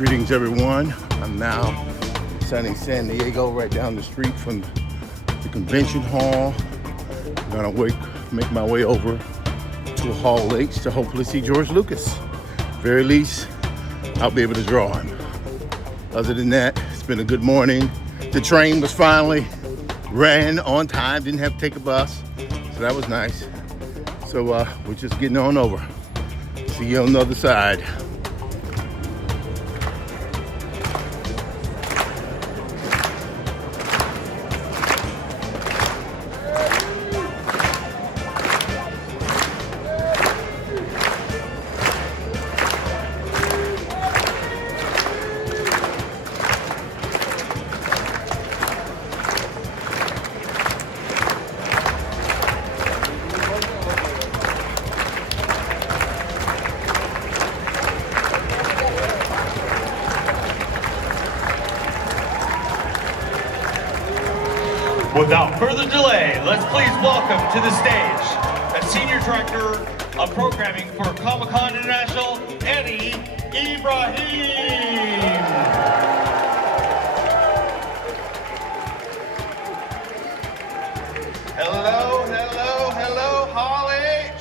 Greetings, everyone. I'm now sunny San Diego, right down the street from the convention hall. I'm gonna make my way over to Hall H to hopefully see George Lucas. Very least, I'll be able to draw him. Other than that, it's been a good morning. The train was finally ran on time, didn't have to take a bus, so that was nice. So we're just getting on over. See you on the other side. Without further delay, let's please welcome to the stage the Senior Director of Programming for COMICON International, Eddie Ibrahim. Hello, hello, hello, Hall H.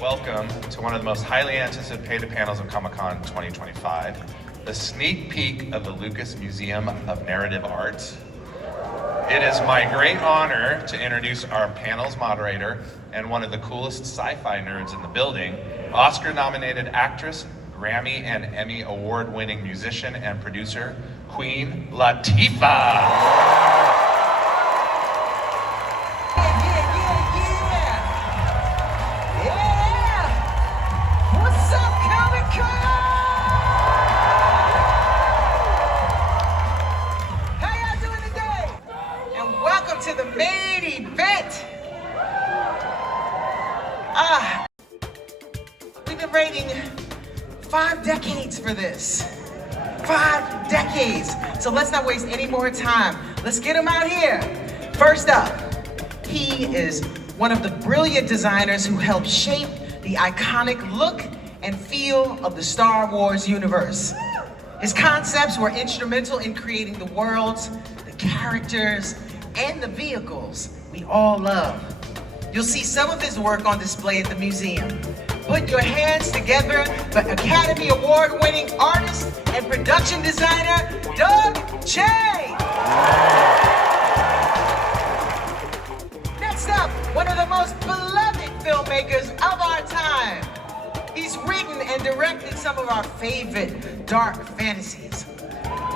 Welcome to one of the most highly anticipated panels of COMICON 2025. The sneak peek of the Lucas Museum of Narrative Art. It is my great honor to introduce our panel's moderator and one of the coolest sci-fi nerds in the building, Oscar-nominated actress, Grammy and Emmy award-winning musician and producer, Queen Latifah. We've been waiting 5 decades for this. 5 decades. So let's not waste any more time. Let's get him out here. First up, he is one of the brilliant designers who helped shape the iconic look and feel of the Star Wars universe. His concepts were instrumental in creating the worlds, the characters, and the vehicles we all love. You'll see some of his work on display at the museum. Put your hands together for Academy Award-winning artist and production designer, Doug Chieh. Next up, one of the most beloved filmmakers of our time. He's written and directed some of our favorite dark fantasies.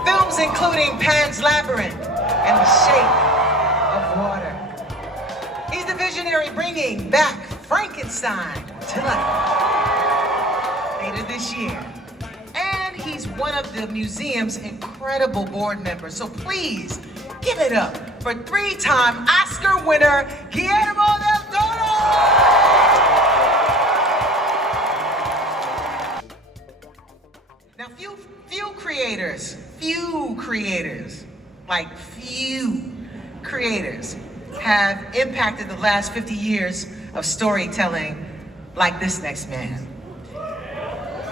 Films including Pan's Labyrinth and The Shape of Water. He's the visionary bringing back Frankenstein to life later this year. And he's one of the museum's incredible board members. So please give it up for 3-time Oscar winner, Guillermo del Toro! Now few creators have impacted the last 50 years of storytelling like this next man.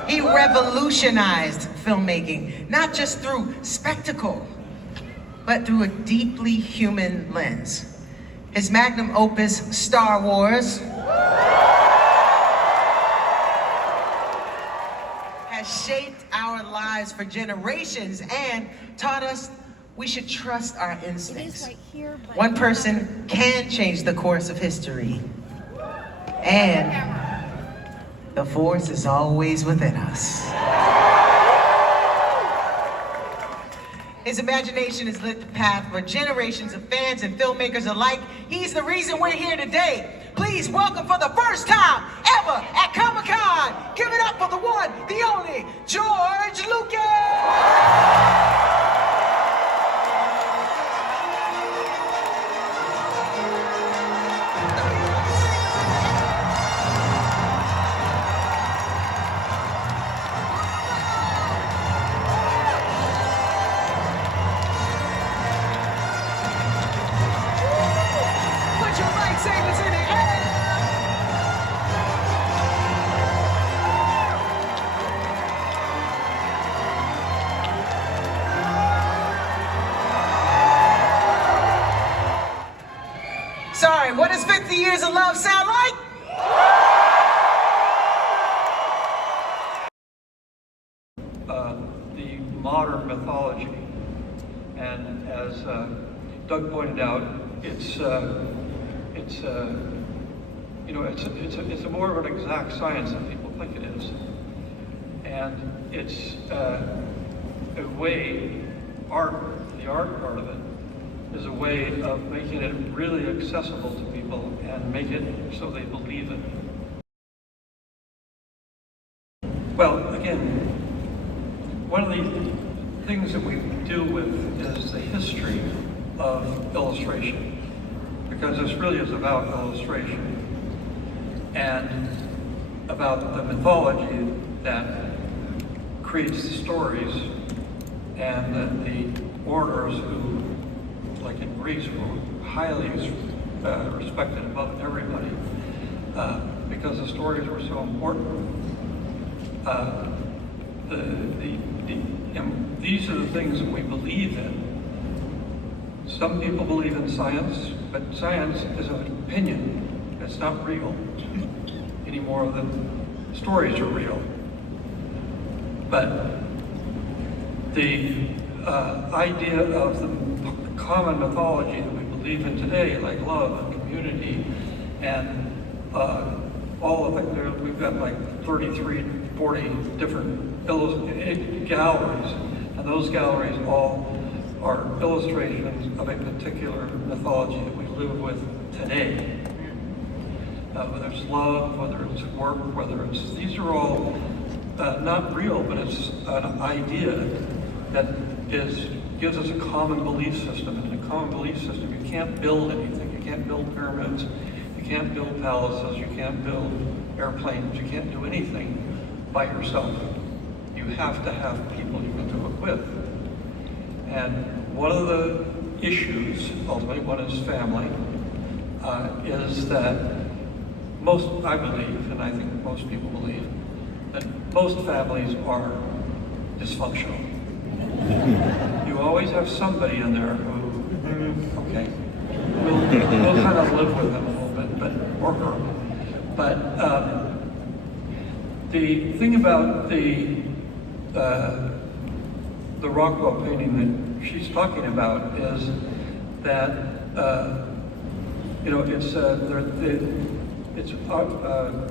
He revolutionized filmmaking, not just through spectacle, but through a deeply human lens. His magnum opus, Star Wars, has shaped our lives for generations and taught us we should trust our instincts. Right here, one person can change the course of history. And the force is always within us. His imagination has lit the path for generations of fans and filmmakers alike. He's the reason we're here today. Please welcome for the first time ever at COMICON, give it up for the one, the only, George Lucas! Sorry, what does 50 years of love sound like? The modern mythology, and as Doug pointed out, it's a more of an exact science than people think it is, and it's a way. The art part of it is a way of making it really accessible to people and make it so they believe it. Well, again, one of the things that we deal with is the history of illustration, because this really is about illustration and about the mythology that creates the stories, and that the orators who, like in Greece, were highly respected above everybody because the stories were so important. These are the things that we believe in. Some people believe in science, but science is an opinion. It's not real any more than stories are real. But the idea of the common mythology that we believe in today, like love and community, and all of it, we've got like 33, 40 different galleries, and those galleries all are illustrations of a particular mythology that we live with today. Whether it's love, whether it's work, these are all not real, but it's an idea that gives us a common belief system. And in a common belief system, you can't build anything. You can't build pyramids, you can't build palaces, you can't build airplanes, you can't do anything by yourself. You have to have people you can do it with. And one of the issues, ultimately, one is family, is that I believe, and I think most people believe, that most families are dysfunctional. You always have somebody in there who, okay, we'll kind of live with them a little bit, or her. But the thing about the Rockwell painting that she's talking about is that it's a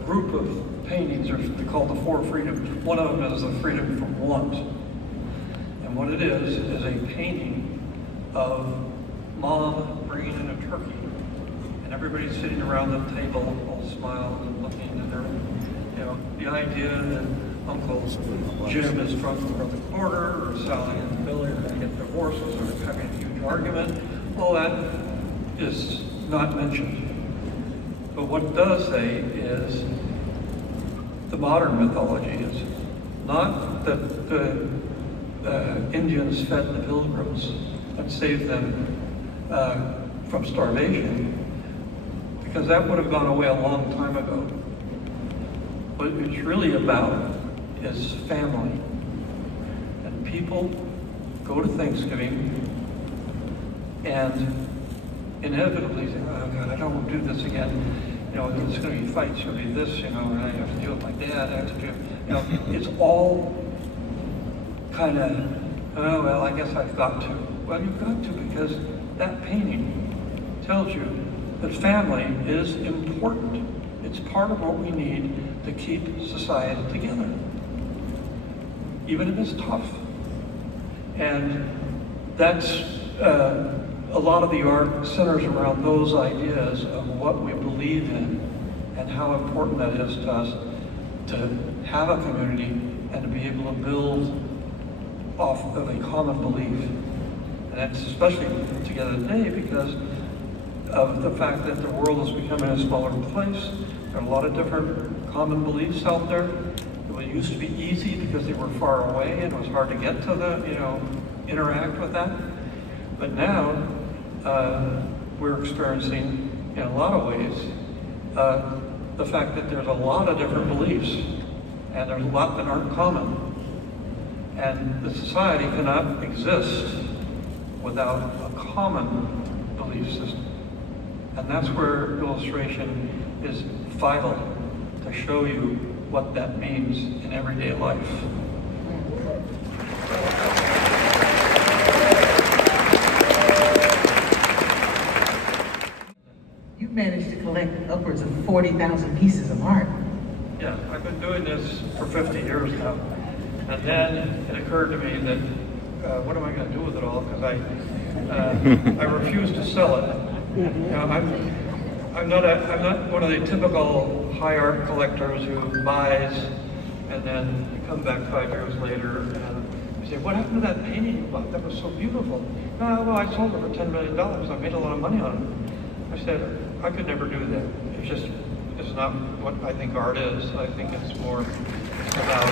group of paintings are called the Four Freedoms. One of them is the freedom from want. And what it is a painting of mom bringing in a turkey. And everybody's sitting around the table, all smiling and looking, and they're, the idea that Uncle Jim is drunk around the corner, or Sally and Billy are going to get divorced, or they're having a huge argument. All that is not mentioned. But what it does say is the modern mythology is not that the Indians fed the pilgrims and saved them from starvation, because that would have gone away a long time ago. What it's really about is family. And people go to Thanksgiving and inevitably say, oh God, I don't want to do this again. There's going to be fights, there'll be this, and I have to deal with my dad, I have to do, it's all kind of, oh, well, I guess I've got to. Well, you've got to, because that painting tells you that family is important. It's part of what we need to keep society together, even if it's tough. And that's, a lot of the art centers around those ideas of what we believe in and how important that is to us to have a community and to be able to build off of a common belief. And it's especially together today because of the fact that the world is becoming a smaller place. There are a lot of different common beliefs out there. It used to be easy because they were far away and it was hard to get to interact with that. But now, we're experiencing, in a lot of ways, the fact that there's a lot of different beliefs, and there's a lot that aren't common. And the society cannot exist without a common belief system. And that's where illustration is vital, to show you what that means in everyday life. You managed to collect upwards of 40,000 pieces of art. Yeah, I've been doing this for 50 years now. And then it occurred to me that, what am I going to do with it all? Because I refuse to sell it. You know, I'm not one of the typical high art collectors who buys and then you come back 5 years later and you say, what happened to that painting you bought? That was so beautiful. Oh, well, I sold it for $10 million. I made a lot of money on it. I said, I could never do that. It's not what I think art is. I think it's more about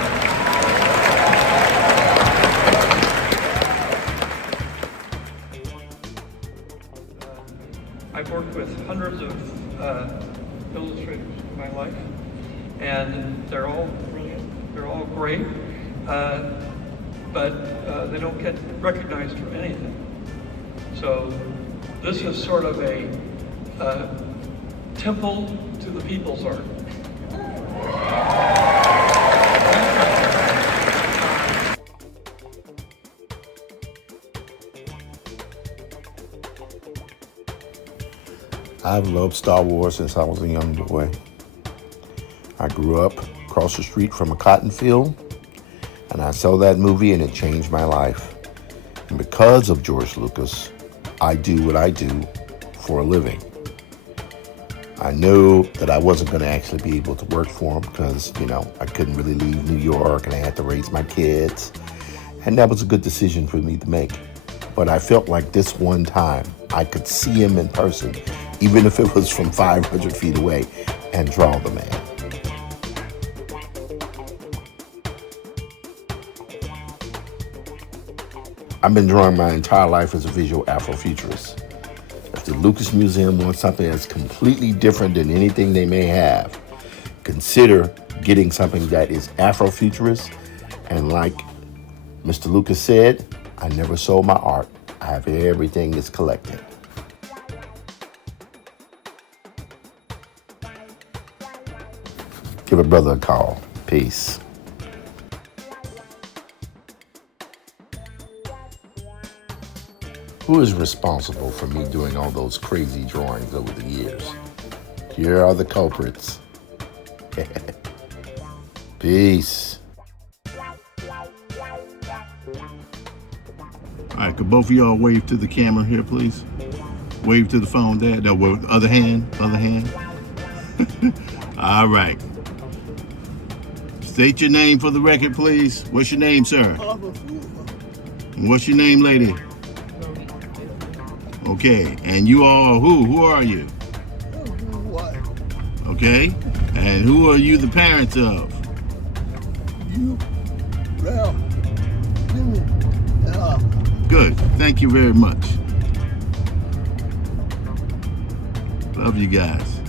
I've worked with hundreds of illustrators in my life, and they're all brilliant, they're all great, but they don't get recognized for anything. So this is sort of a temple to the people's art. I've loved Star Wars since I was a young boy. I grew up across the street from a cotton field, and I saw that movie and it changed my life. And because of George Lucas, I do what I do for a living. I knew that I wasn't going to actually be able to work for him because, I couldn't really leave New York and I had to raise my kids. And that was a good decision for me to make. But I felt like this one time I could see him in person, even if it was from 500 feet away, and draw the man. I've been drawing my entire life as a visual Afrofuturist. If the Lucas Museum wants something that's completely different than anything they may have, consider getting something that is Afrofuturist. And like Mr. Lucas said, I never sold my art. I have everything that's collected. Give a brother a call. Peace. Who is responsible for me doing all those crazy drawings over the years? Here are the culprits. Peace. All right, could both of y'all wave to the camera here, please? Wave to the phone there. No, other hand. All right. State your name for the record, please. What's your name, sir? And what's your name, lady? Okay, and you all are who? Who are you? Okay, and who are you the parents of? Good, thank you very much. Love you guys.